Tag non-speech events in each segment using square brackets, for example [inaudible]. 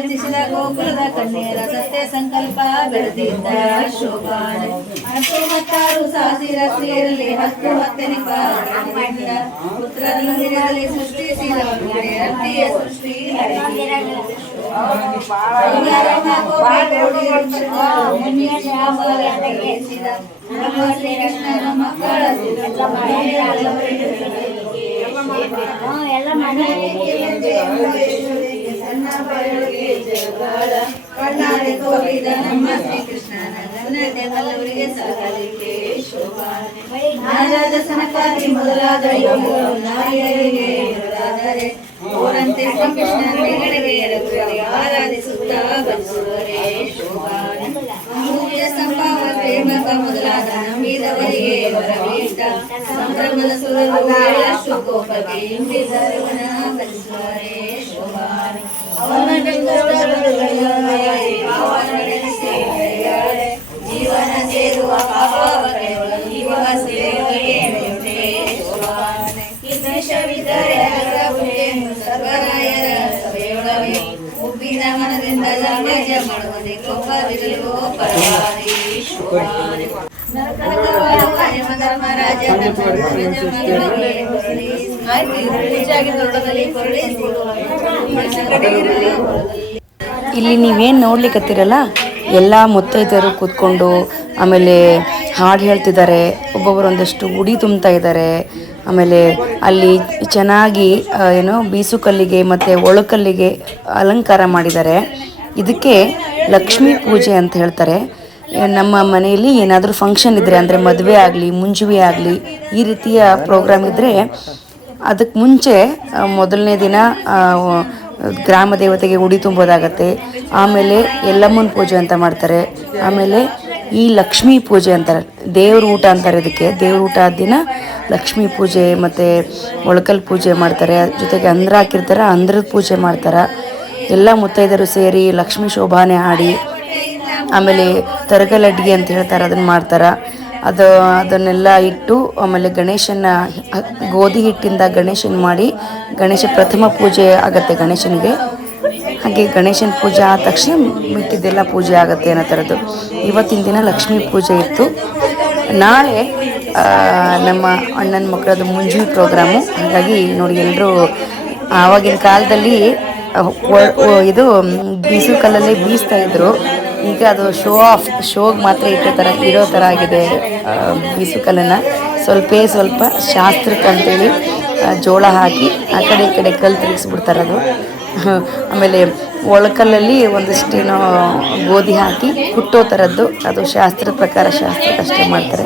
ಹತ್ತು ಒಂದರ್ಚಿಸಿದ ಗೋಕುಲದ ಕಣ್ಣೀರ ಸತ್ಯ ಸಂಕಲ್ಪ ಬೆಳೆದಿದ್ದ ಶೋಭಾನೆ ಹತ್ತು ಮತ್ತಾರು ಸಾವಿರ ಸ್ತ್ರೀಯರಲ್ಲಿ ಹತ್ತು ಹತ್ತನೇ ಪಾದ ಪುತ್ರರಲ್ಲಿರಲಿ ಸೃಷ್ಟಿಸಿದ ಅತ್ತಿಯ ಸೃಷ್ಟಿ ಶ್ರೀಕೃಷ್ಣನ ಮಕ್ಕಳ ಎಲ್ಲ ಮನೆ ಕಣ್ಣಾರೆ ತೋರಿದ ನಮ್ಮ ಶ್ರೀಕೃಷ್ಣನ ಘನತೆ ಬಲ್ಲವರಿಗೆ ಸಕಲಿಕೆ ಶೋಭಾನೆ ರಾಜಾದ ಸನಕಾದಿ ಮೊದಲಾದ ಯೋಗಿಗಳು ನಾರಿಯರಿಗೆ ಎದುರಾದರೆ ಅವರಂತೆ ಶ್ರೀಕೃಷ್ಣನ ಮೇಗಡೆಗೆ ಎಡಗುವರೆ ಆರಾಧಿಸುತ್ತಾ ಬಲಿಸುವರೆ ಶೋಭಾನೆ ಅಮೂಲ್ಯ ಸಂಭಾವ ಪ್ರೇಮಕ ಮೊದಲಾದ ನಂಬಿದವರಿಗೆ ವರವೀಟ ಸಂಭ್ರಮದ ಸುರರು ಎಳ್ಳಷ್ಟು ಕೋಪಕ್ಕೆ ಇಂಬಿದ್ದರು ಜೀವನ ಸೇರುವ ಪಾಪವರೆಗಳು ಜೀವ ಸೇವೆಗೆ ಶೋಭಾನೆ ವಿದ್ದರೆ ಸರ್ವರಾಯರ ಸಭೆಯೊಳಗೆ ಉಬ್ಬಿದ ಮನದಿಂದ ಲಾಭ್ಯ ಇಲ್ಲಿ ನೀವೇನು ನೋಡ್ಲಿಕ್ಕತ್ತೀರಲ್ಲ ಎಲ್ಲ ಮುತ್ತೈದೆಯರು ಕೂತ್ಕೊಂಡು, ಆಮೇಲೆ ಹಾಡು ಹೇಳ್ತಿದ್ದಾರೆ. ಒಬ್ಬೊಬ್ಬರು ಒಂದಷ್ಟು ಉಡಿ ತುಂಬ್ತಾ ಇದ್ದಾರೆ. ಆಮೇಲೆ ಅಲ್ಲಿ ಚೆನ್ನಾಗಿ ಏನು, ಬೀಸುಕಲ್ಲಿಗೆ ಮತ್ತು ಒಳಕಲ್ಲಿಗೆ ಅಲಂಕಾರ ಮಾಡಿದ್ದಾರೆ. ಇದಕ್ಕೆ ಲಕ್ಷ್ಮೀ ಪೂಜೆ ಅಂತ ಹೇಳ್ತಾರೆ. ನಮ್ಮ ಮನೆಯಲ್ಲಿ ಏನಾದರೂ ಫಂಕ್ಷನ್ ಇದ್ದರೆ ಅಂದರೆ ಮದುವೆ ಆಗಲಿ, ಮುಂಜುವೆ ಆಗಲಿ, ಈ ರೀತಿಯ ಪ್ರೋಗ್ರಾಮ್ ಇದ್ದರೆ ಅದಕ್ಕೆ ಮುಂಚೆ ಮೊದಲನೇ ದಿನ ಗ್ರಾಮ ದೇವತೆಗೆ ಉಡಿ ತುಂಬೋದಾಗತ್ತೆ. ಆಮೇಲೆ ಎಲ್ಲಮ್ಮನ ಪೂಜೆ ಅಂತ ಮಾಡ್ತಾರೆ. ಆಮೇಲೆ ಈ ಲಕ್ಷ್ಮೀ ಪೂಜೆ ಅಂತಾರೆ. ದೇವ್ರ ಊಟ ಅಂತಾರೆ ಇದಕ್ಕೆ. ದೇವ್ರ ಊಟ ಆದ ದಿನ ಲಕ್ಷ್ಮೀ ಪೂಜೆ ಮತ್ತು ಒಳಕಲ್ ಪೂಜೆ ಮಾಡ್ತಾರೆ. ಜೊತೆಗೆ ಅಂದ್ರ ಹಾಕಿರ್ತಾರೆ, ಅಂದ್ರದ ಪೂಜೆ ಮಾಡ್ತಾರೆ. ಎಲ್ಲ ಮುತ್ತೈದರು ಸೇರಿ ಲಕ್ಷ್ಮೀ ಶೋಭಾನೆ ಹಾಡಿ, ಆಮೇಲೆ ತರಗಲಡ್ಗೆ ಅಂತ ಹೇಳ್ತಾರೆ, ಅದನ್ನು ಮಾಡ್ತಾರೆ. ಅದು ಅದನ್ನೆಲ್ಲ ಇಟ್ಟು ಆಮೇಲೆ ಗಣೇಶನ ಗೋಧಿ ಹಿಟ್ಟಿಂದ ಗಣೇಶನ ಮಾಡಿ ಗಣೇಶ ಪ್ರಥಮ ಪೂಜೆ ಆಗುತ್ತೆ ಗಣೇಶನಿಗೆ. ಹಾಗೆ ಗಣೇಶನ ಪೂಜೆ ಆದ ತಕ್ಷಣ ಮಿಕ್ಕಿದ್ದೆಲ್ಲ ಪೂಜೆ ಆಗುತ್ತೆ ಅನ್ನೋ ಥರದ್ದು. ಇವತ್ತಿನ ದಿನ ಲಕ್ಷ್ಮೀ ಪೂಜೆ ಇತ್ತು. ನಾಳೆ ನಮ್ಮ ಅಣ್ಣನ ಮಕ್ಕಳದ್ದು ಮುಂಜಿ ಪ್ರೋಗ್ರಾಮು. ಹಾಗಾಗಿ ನೋಡಿ ಎಲ್ಲರೂ ಆವಾಗಿನ ಕಾಲದಲ್ಲಿ ಇದು ಬೀಸು ಕಲ್ಲಲ್ಲೇ ಬೀಸ್ತಾ ಇದ್ರು. ಈಗ ಅದು ಶೋ ಆಫ್ ಶೋಗೆ ಮಾತ್ರ ಇಟ್ಟೋ ಥರ ಇರೋ ಥರ ಆಗಿದೆ ಬೀಸುಕಲ್ಲನ್ನು ಸ್ವಲ್ಪ ಸ್ವಲ್ಪೇ ಶಾಸ್ತ್ರಕ್ಕೆ ಅಂತೇಳಿ ಜೋಳ ಹಾಕಿ ಆ ಕಡೆ ಈ ಕಡೆ ಕಲ್ಲು ತಿರುಗಿಸ್ಬಿಡ್ತಾರೆ ಅದು ಆಮೇಲೆ ಒಳಕಲ್ಲಲ್ಲಿ ಒಂದಿಷ್ಟೇನೋ ಗೋಧಿ ಹಾಕಿ ಕುಟ್ಟೋ ಥರದ್ದು ಅದು ಶಾಸ್ತ್ರದ ಪ್ರಕಾರ ಶಾಸ್ತ್ರಕ್ಕೆ ಅಷ್ಟೇ ಮಾಡ್ತಾರೆ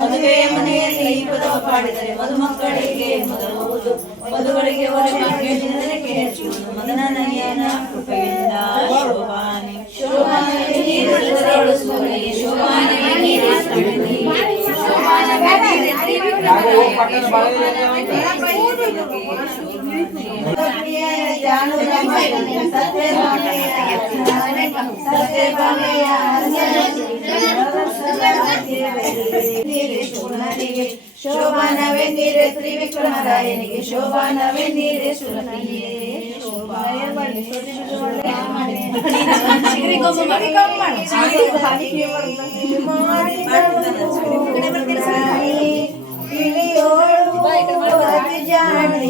ಮದುವೆಯ ಮನೆಯಲ್ಲಿ ಈ ಪದವ ಪಾಡಿದರೆ ಮದುಮಕ್ಕಳಿಗೆ ಮೊದಲುವುದು ಮಧುಗಳಿಗೆ ಹೊರಗೆ ಹೆಚ್ಚುವುದು ಮದನನಯ್ಯನ ಕೃಪೆಯಿಂದ. ಶೋಭಾನಿ. ಶೋಭಾನಿ. ಶೋಭಾನಿ. ಶೋಭಾನೆ. ಶೋಭಾನವೆಂದಿರೆ ತ್ರಿವಿಕ್ರಮರಾಯನಿಗೆ ಶೋಭಾನವೆಂದಿರೆ ಸುರನಿಗೆ ಜಾಣಿ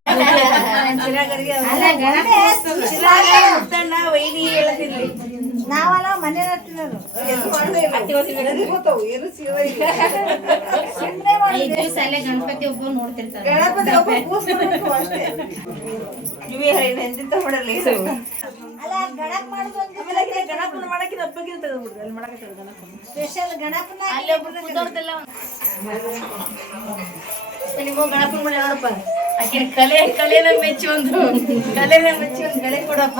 ನಾವಲ್ಲ ಮನೆ ಅಲ್ಲೇ ಗಣಪತಿ ಒಬ್ಬ ನೋಡ್ತಿರ್ತಾರೆ. ಗಣಪತಿ ಒಬ್ಬ ಅಷ್ಟೇ. ಅಲ್ಲ ಗಣಪ ಮಾಡೋದು ಗಣಪನ ಮಾಡಕ್ಕೆ ಸ್ಪೆಷಲ್ ಗಣಪನ ಅಲ್ಲಿ ಕೂದೋರ್ದೆಲ್ಲ ನೀವು ಗಣಪನ ಮನೆ ನೋಡಪ್ಪ ಆಕೆ ಕಲೆ ಕಲೆನ ಮೆಚ್ಚಿ ಒಂದು ಕಲೆನ ಮೆಚ್ಚಿ ಒಂದು ಗಳೆ ಕೊಡಪ್ಪ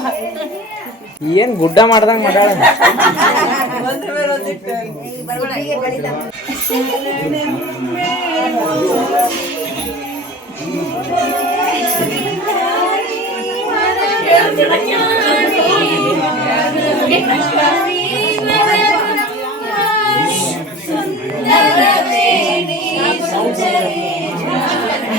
ಏನ್ ಗುಡ್ಡ ಮಾಡ್ದಂಗ ಮಾಡ್ಯಾಳ ಜಗದೊಳು ನಿಮ್ಮ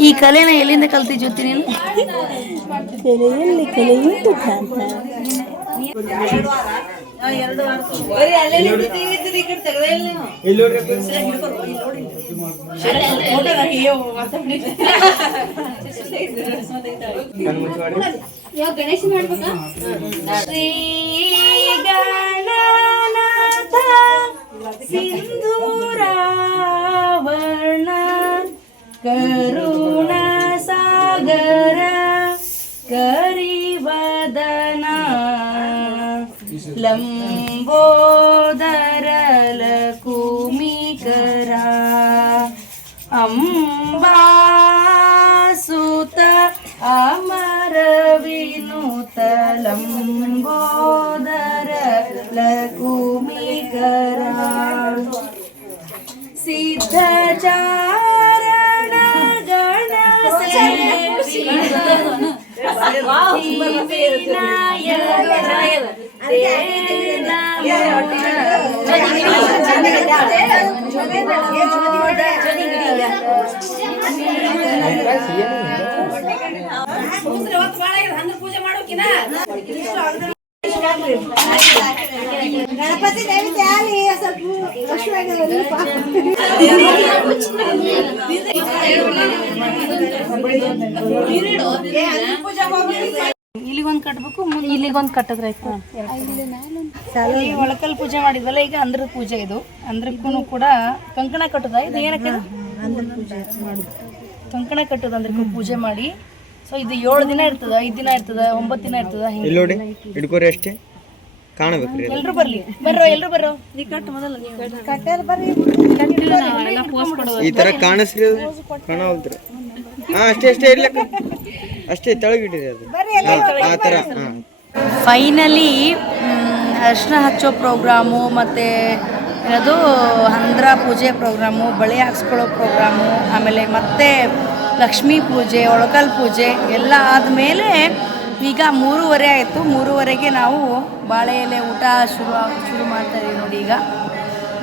ಈ ಕಲೆನ ಎಲ್ಲಿಂದ ಕಲ್ತಿ ಜೊತೆ ನೀನು? ಇವಾಗ ಗಣೇಶ ಮಾಡ್ಬೇಕಾ ಶ್ರೀ ಗಣನಾಥ करुण सागर करिवदना लम्बोदरलकुमिकरा अम्बासुत अमरविनुत लम्बोदरलकुमिकरा सिद्धचा [laughs] [laughs] ಹಂಗ ಪೂಜೆ ಮಾಡೋಕಿನ ಗಣಪತಿ ನೈವೇದ್ಯ ಅಲ್ಲಿ ಸ್ವಲ್ಪ ಇಲ್ಲಿಗೊಂದು ಕಟ್ಬೇಕು ಇಲ್ಲಿಗೊಂದು ಕಟ್ಟಿದ್ರೆ ಆಯ್ತು. ಒಳಕಲ್ ಪೂಜೆ ಮಾಡಿದ್ವಲ್ಲ ಈಗ ಅಂದ್ರ ಪೂಜೆ ಇದು. ಅಂದ್ರಕ್ಕೂ ಕೂಡ ಕಂಕಣ ಕಟ್ಟದ? ಇದು ಏನಕ್ಕೆ ಕಂಕಣ ಕಟ್ಟದ ಅಂದ್ರ ಪೂಜೆ ಮಾಡಿ. ಸೊ ಇದು ಏಳು ದಿನ ಇರ್ತದ ಐದ್ ದಿನ ಇರ್ತದ ಒಂಬತ್ತು ದಿನ ಇರ್ತದ ಹಿಂಗೆ. ಇಲ್ಲಿ ನೋಡಿ ಹಿಡ್ಕೋರಿ ಅಷ್ಟೇ. ಕಾಣಬೇಕ್ರಿ ಎಲ್ಲರೂ ಬರ್ಲಿ. ಬರ್ರೋ ಎಲ್ಲರೂ ಬರ್ರೋ. ಈ ತರ ಕಾಣಿಸ್ರಿ ಅದು. ಕಾಣವಲ್ದ್ರಿ ಹಾ ಅಷ್ಟೇ ಅಷ್ಟೇ ಇರ್ಲಕ್ಕ ಅಷ್ಟೇ ತೆಳಗಿಟ್ಟಿರಿ ಅದು. ಆ ತರ ಫೈನಲಿ ಅರ್ಶಿನ ಹಚ್ಚೋ ಪ್ರೋಗ್ರಾಮು ಮತ್ತು ಅದು ಹಂದ್ರ ಪೂಜೆ ಪ್ರೋಗ್ರಾಮು ಬಳೆ ಹಾಕ್ಸ್ಕೊಳ್ಳೋ ಪ್ರೋಗ್ರಾಮು ಆಮೇಲೆ ಮತ್ತೆ ಲಕ್ಷ್ಮೀ ಪೂಜೆ ಒಳಕಲ್ ಪೂಜೆ ಎಲ್ಲ ಆದಮೇಲೆ ಈಗ ಮೂರುವರೆ ಆಯಿತು. ಮೂರುವರೆಗೆ ನಾವು ಬಾಳೆ ಎಲೆ ಊಟ ಶುರು ಶುರು ಮಾಡ್ತಾ ಇದೀವಿ ನೋಡಿ ಈಗ.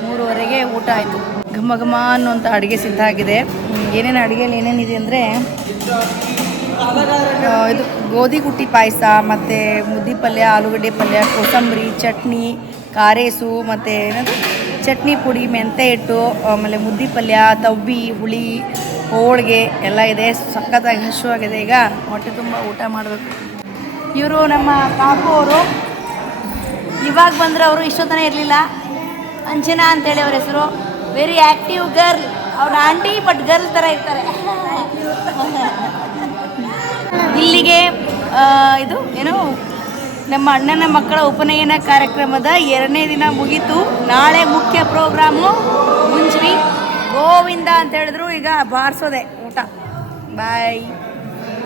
ಮೂರುವರೆಗೆ ಊಟ ಆಯಿತು. ಘಮ ಘಮ ಅನ್ನುವಂಥ ಅಡುಗೆ ಸಿದ್ಧ ಆಗಿದೆ. ಏನೇನು ಅಡುಗೆಯಲ್ಲಿ ಏನೇನಿದೆ ಅಂದರೆ ಇದು ಗೋಧಿ ಕುಟ್ಟಿ ಪಾಯಸ, ಮತ್ತು ಮುದ್ದೆ ಪಲ್ಯ, ಆಲೂಗಡ್ಡೆ ಪಲ್ಯ, ಕೋಸಂಬರಿ, ಚಟ್ನಿ, ಕಾರೇಸು, ಮತ್ತು ಏನದು? ಚಟ್ನಿ ಪುಡಿ, ಮೆಂತೆ ಹಿಟ್ಟು, ಆಮೇಲೆ ಮುದ್ದೆ ಪಲ್ಯ ತವ್ವಿ ಹುಳಿ, ಹೋಳಿಗೆ ಎಲ್ಲ ಇದೆ. ಸಖತ್ತಾಗಿ ಆಗಿದೆ ಈಗ ಹೊಟ್ಟೆ ತುಂಬ ಊಟ ಮಾಡಬೇಕು. ಇವರು ನಮ್ಮ ಕಾಕು ಅವರು. ಇವಾಗ ಬಂದರೆ ಅವರು ಇಷ್ಟೊತ್ತನೇ ಇರಲಿಲ್ಲ. ಅಂಜನಾ ಅಂತೇಳಿ ಅವ್ರ ಹೆಸರು. ವೆರಿ ಆ್ಯಕ್ಟಿವ್ ಗರ್ಲ್ ಅವ್ರ ಆಂಟಿ ಬಟ್ ಗರ್ಲ್ ಥರ ಇರ್ತಾರೆ. ಇಲ್ಲಿಗೆ ಇದು, ಏನು? ನಮ್ಮ ಅಣ್ಣನ ಮಕ್ಕಳ ಉಪನಯನ ಕಾರ್ಯಕ್ರಮದ ಎರಡನೇ ದಿನ ಮುಗೀತು. ನಾಳೆ ಮುಖ್ಯ ಪ್ರೋಗ್ರಾಮು ಮುಂಚಿ ಗೋವಿಂದ ಅಂತ ಹೇಳಿದ್ರು. ಈಗ ಬಾರಿಸೋದೆ ಊಟ. ಬಾಯ್